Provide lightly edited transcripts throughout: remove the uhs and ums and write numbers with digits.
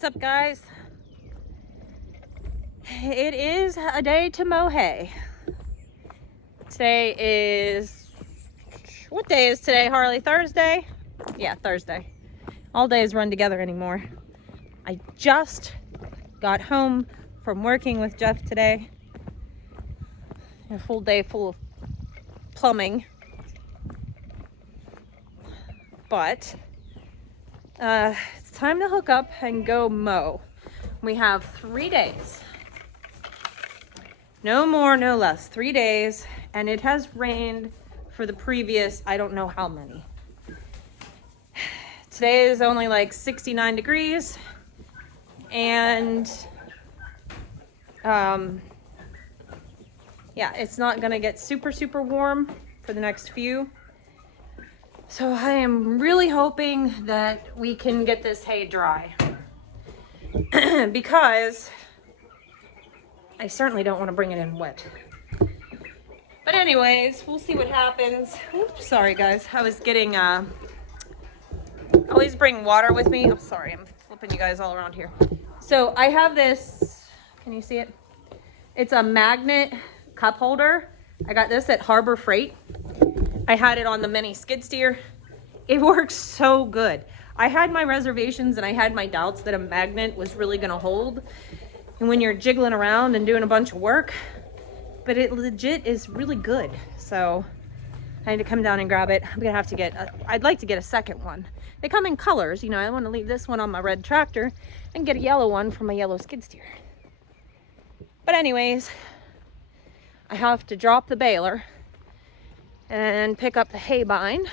What's up, guys? It is a day to mow hay. Today is, what day is today, Harley? Thursday? Yeah, Thursday. All days run together anymore. I just got home from working with Jeff today. A full day full of plumbing. But it's time to hook up and go mow. We have 3 days. No more, no less. 3 days. And it has rained for the previous, I don't know how many. Today is only like 69 degrees. And yeah, it's not gonna get super warm for the next few. So I am really hoping that we can get this hay dry because I certainly don't want to bring it in wet. But anyways, we'll see what happens. Oops, sorry guys. I was getting, always bring water with me. I'm sorry, I'm flipping you guys all around here. So I have this, can you see it? It's a magnet cup holder. I got this at Harbor Freight. I had it on the mini skid steer. It works so good. I had my reservations and I had my doubts that a magnet was really gonna hold. And when you're jiggling around and doing a bunch of work, but it legit is really good. So I had to come down and grab it. I'm gonna have to get, I'd like to get a second one. They come in colors, you know, I wanna leave this one on my red tractor and get a yellow one for my yellow skid steer. But anyways, I have to drop the baler and pick up the Haybine,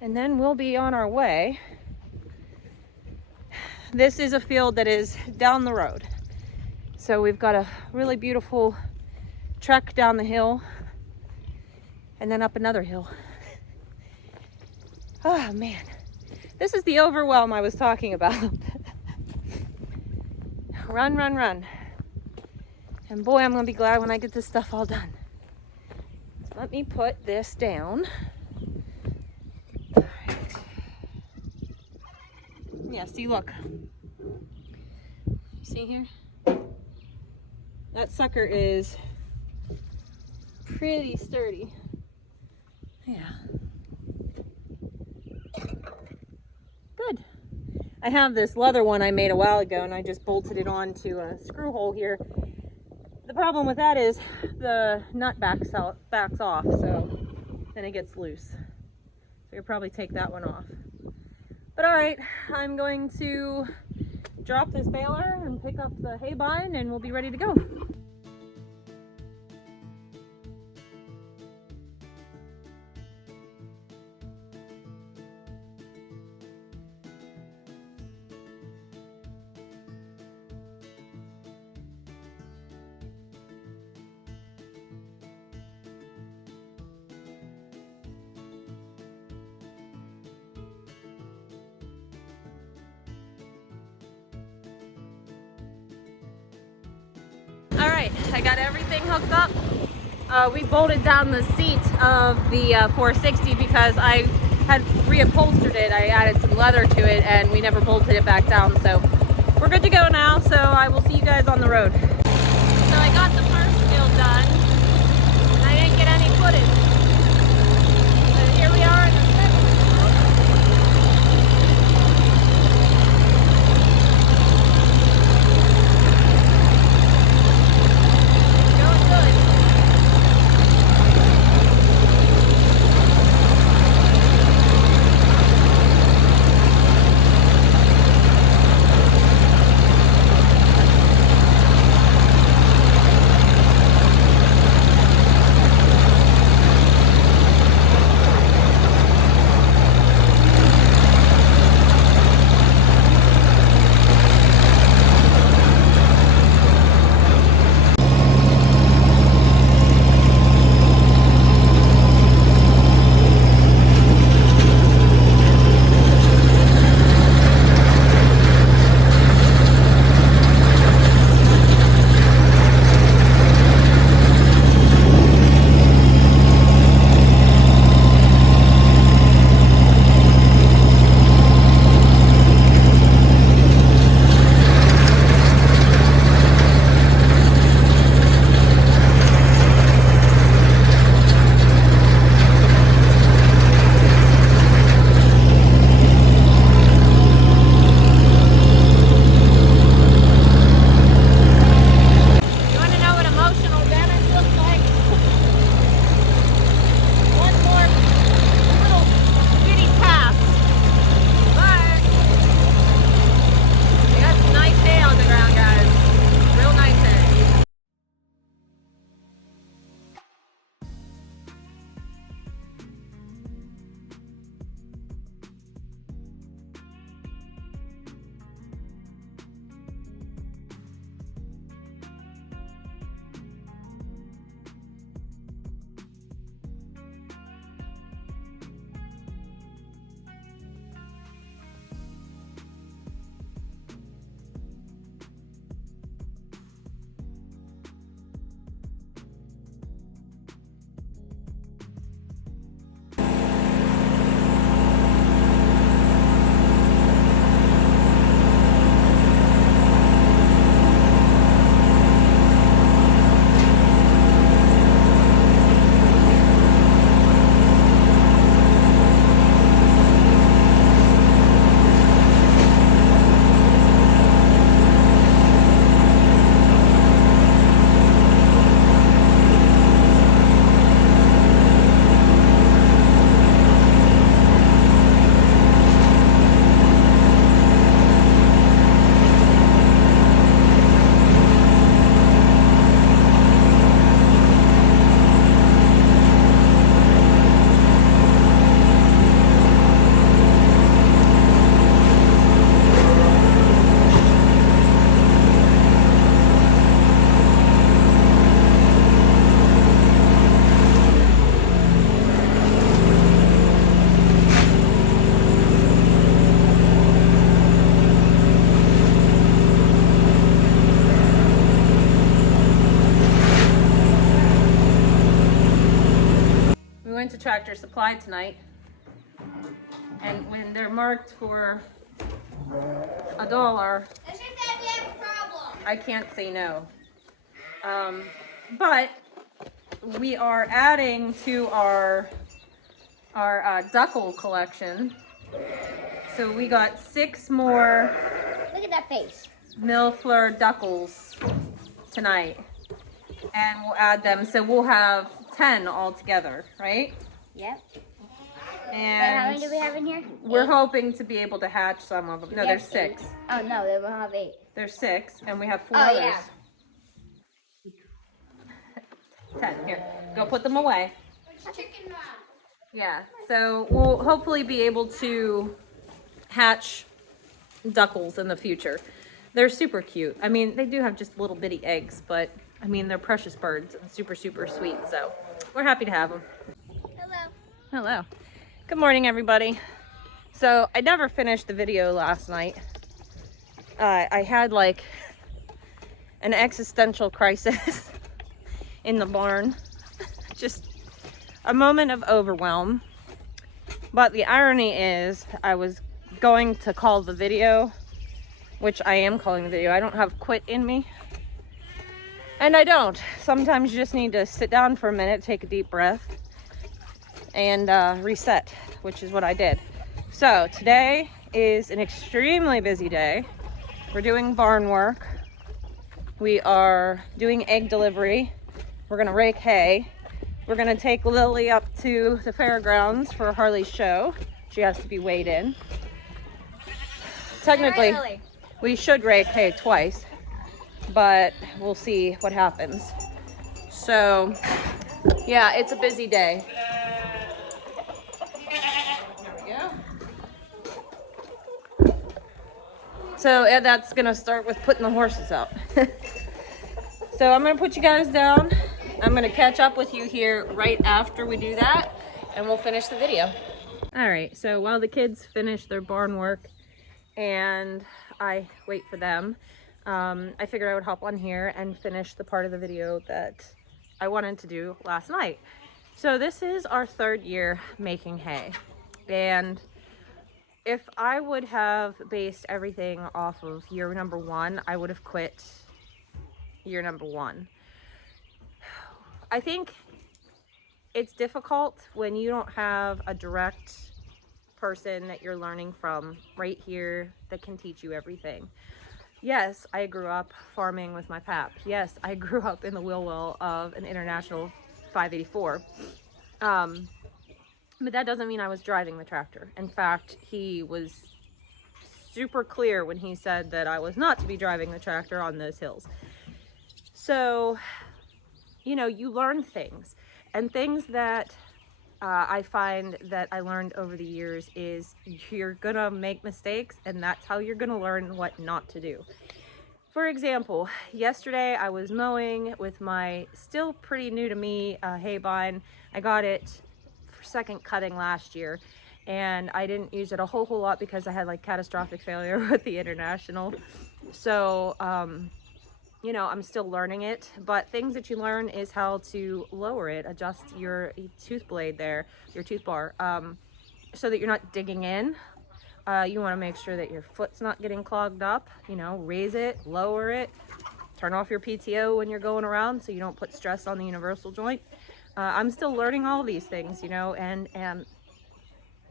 and then we'll be on our way. This is a field that is down the road, so we've got a really beautiful trek down the hill and then up another hill. Oh man, this is the overwhelm I was talking about. Run, and boy, I'm gonna be glad when I get this stuff all done. Let me put this down. All right. Yeah, see, look. You see here? That sucker is pretty sturdy. Yeah. Good. I have this leather one I made a while ago and I just bolted it onto a screw hole here. The problem with that is the nut backs off, so then it gets loose. So you'll probably take that one off. But all right, I'm going to drop this baler and pick up the Haybine and we'll be ready to go. All right, I got everything hooked up. We bolted down the seat of the 460 because I had reupholstered it. I added some leather to it and we never bolted it back down. So we're good to go now. So I will see you guys on the road. So I got the first field done. I didn't get any footage. So here we are in the second field. went to Tractor Supply tonight, and when they're marked for $1, I can't say no. But we are adding to our duckle collection. So we got 6 more. Look at that face. Millefleur duckles tonight, and we'll add them. So we'll have 10 altogether, right? Yep. And but how many do we have in here? We're 8? hoping to be able to hatch some of them. No, there's 6. 8. Oh no, they will have 8. There's 6, and we have 4 others. Yeah. 10. Here, go put them away. Yeah, so we'll hopefully be able to hatch duckles in the future. They're super cute. I mean, they do have just little bitty eggs, but I mean, they're precious birds and super, super sweet. So we're happy to have them. Hello. Hello. Good morning, everybody. So I never finished the video last night. I had like an existential crisis in the barn. Just a moment of overwhelm. But the irony is I was going to call the video, which I am calling the video. I don't have quit in me. And I don't. Sometimes you just need to sit down for a minute, take a deep breath, and reset, which is what I did. So today is an extremely busy day. We're doing barn work. We are doing egg delivery. We're gonna rake hay. We're gonna take Lily up to the fairgrounds for Harley's show. She has to be weighed in. Technically, we should rake hay twice, but we'll see what happens. So, yeah, it's a busy day. There we go. So, yeah, that's gonna start with putting the horses out. So I'm gonna put you guys down. I'm gonna catch up with you here right after we do that, and we'll finish the video. All right, so while the kids finish their barn work and I wait for them, I figured I would hop on here and finish the part of the video that I wanted to do last night. So this is our 3rd year making hay, and if I would have based everything off of year number 1, I would have quit year number 1. I think it's difficult when you don't have a direct person that you're learning from right here that can teach you everything. Yes, I grew up farming with my pap. Yes, I grew up in the wheel well of an International 584. But that doesn't mean I was driving the tractor. In fact, he was super clear when he said that I was not to be driving the tractor on those hills. So, you know, you learn things, and things that I find that I learned over the years is you're gonna make mistakes, and that's how you're gonna learn what not to do. For example, yesterday I was mowing with my still pretty new to me Haybine. I got it for 2nd cutting last year, and I didn't use it a whole lot because I had like catastrophic failure with the International. So you know, I'm still learning it, but things that you learn is how to lower it, adjust your tooth blade there, your tooth bar, so that you're not digging in. You want to make sure that your foot's not getting clogged up, you know, raise it, lower it, turn off your PTO when you're going around so you don't put stress on the universal joint. I'm still learning all these things, you know, and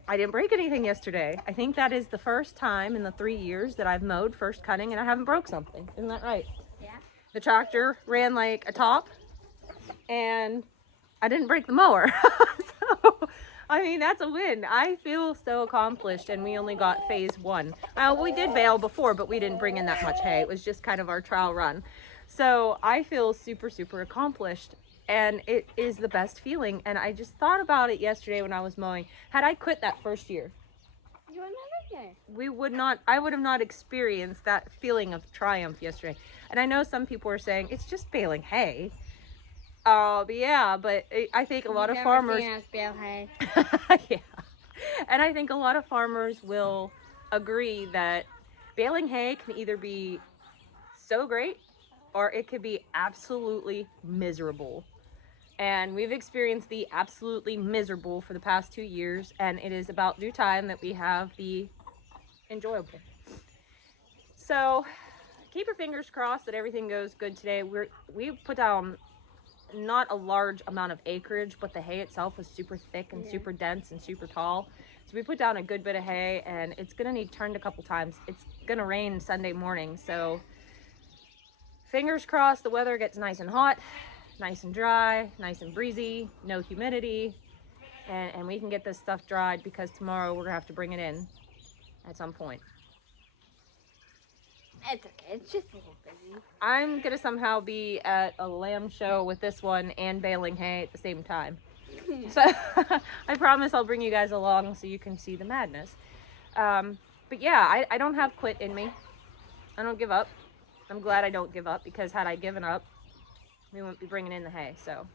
I didn't break anything yesterday. I think that is the first time in the 3 years that I've mowed 1st cutting and I haven't broke something. Isn't that right? Yeah. The tractor ran like a top and I didn't break the mower. So, I mean, that's a win. I feel so accomplished, and we only got phase 1. We did bale before, but we didn't bring in that much hay. It was just kind of our trial run. So I feel super, super accomplished, and it is the best feeling. And I just thought about it yesterday when I was mowing. Had I quit that 1st year, You were never here. I would have not experienced that feeling of triumph yesterday. And I know some people are saying it's just baling hay. Yeah, but I think a lot of farmers. Seen us bale hay. Yeah, and I think a lot of farmers will agree that baling hay can either be so great or it could be absolutely miserable. And we've experienced the absolutely miserable for the past 2 years, and it is about due time that we have the enjoyable. So keep your fingers crossed that everything goes good today. We've put down not a large amount of acreage, but the hay itself was super thick and super dense and super tall. So we put down a good bit of hay, and it's gonna need turned a couple times. It's gonna rain Sunday morning, so fingers crossed the weather gets nice and hot, nice and dry, nice and breezy, no humidity, and we can get this stuff dried, because tomorrow we're gonna have to bring it in at some point. It's okay. It's just a little busy. I'm gonna somehow be at a lamb show with this one and baling hay at the same time. So I promise I'll bring you guys along so you can see the madness. But yeah, I don't have quit in me. I don't give up. I'm glad I don't give up, because had I given up, we wouldn't be bringing in the hay. So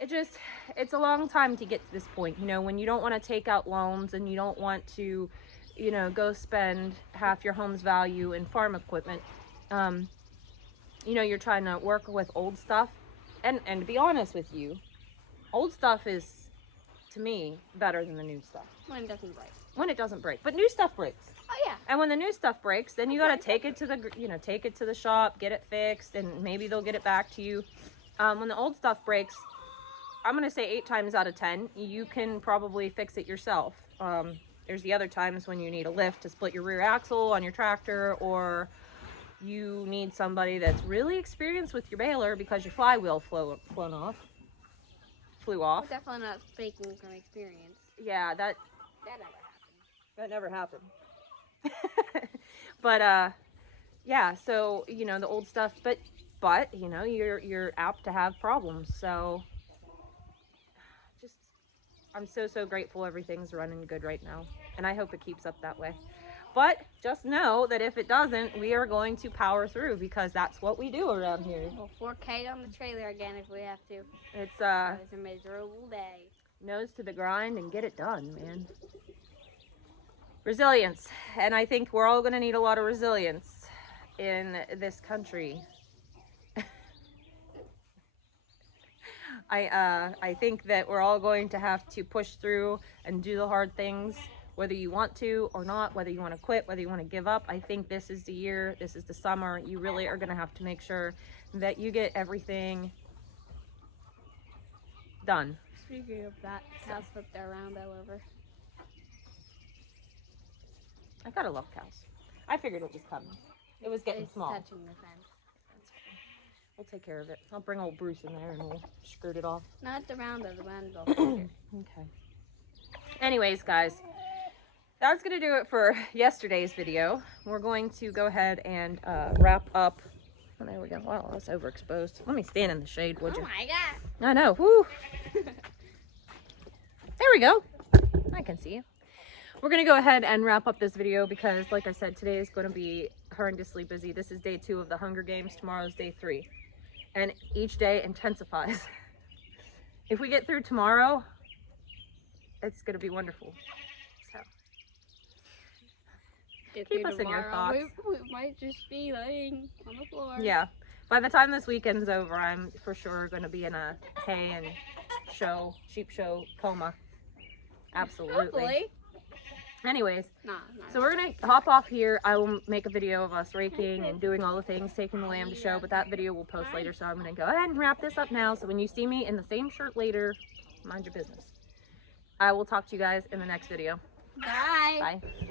it's a long time to get to this point, you know, when you don't want to take out loans and you don't want to, you know, go spend half your home's value in farm equipment. You know, you're trying to work with old stuff, and to be honest with you, old stuff is, to me, better than the new stuff. When it doesn't break. When it doesn't break, but new stuff breaks. Oh yeah. And when the new stuff breaks, then you got to take it to the, you know, take it to the shop, get it fixed, and maybe they'll get it back to you. When the old stuff breaks, I'm going to say 8 times out of 10, you can probably fix it yourself. There's the other times when you need a lift to split your rear axle on your tractor, or you need somebody that's really experienced with your baler because your flywheel flew off. We're definitely not speaking from experience. Yeah, that never happened. never happened. But yeah, so you know, the old stuff, but you know, you're apt to have problems. So just, I'm so grateful everything's running good right now, and I hope it keeps up that way. But just know that if it doesn't, we are going to power through, because that's what we do around here. We'll 4K on the trailer again if we have to. It's It was a miserable day. nose to the grind and get it done, man. Resilience. And I think we're all going to need a lot of resilience in this country. I think that we're all going to have to push through and do the hard things, whether you want to or not, whether you want to quit, whether you want to give up. I think this is the year, this is the summer. You really are going to have to make sure that you get everything done. Speaking of that, cows flipped their round all over. I gotta love cows. I figured it was coming. It was getting It's small. touching the fence. We'll take care of it. I'll bring old Bruce in there and we'll skirt it off. Not the round of the round will figure. Okay. Anyways, guys, that's gonna do it for yesterday's video. We're going to go ahead and wrap up. Oh, there we go. Wow, that's overexposed. Let me stand in the shade, would you? Oh my god. I know. Woo. There we go. I can see you. We're going to go ahead and wrap up this video because, like I said, today is going to be horrendously busy. This is day 2 of the Hunger Games. Tomorrow is day 3. And each day intensifies. If we get through tomorrow, it's going to be wonderful. So, keep us in your thoughts. We might just be laying on the floor. Yeah. By the time this weekend's over, I'm for sure going to be in a hay and sheep show coma. Absolutely. Hopefully. Anyways, Nah, so we're going to hop off here. I will make a video of us raking and doing all the things, taking the lamb to show, but that video will post later. So I'm going to go ahead and wrap this up now. So when you see me in the same shirt later, mind your business. I will talk to you guys in the next video. Bye. Bye.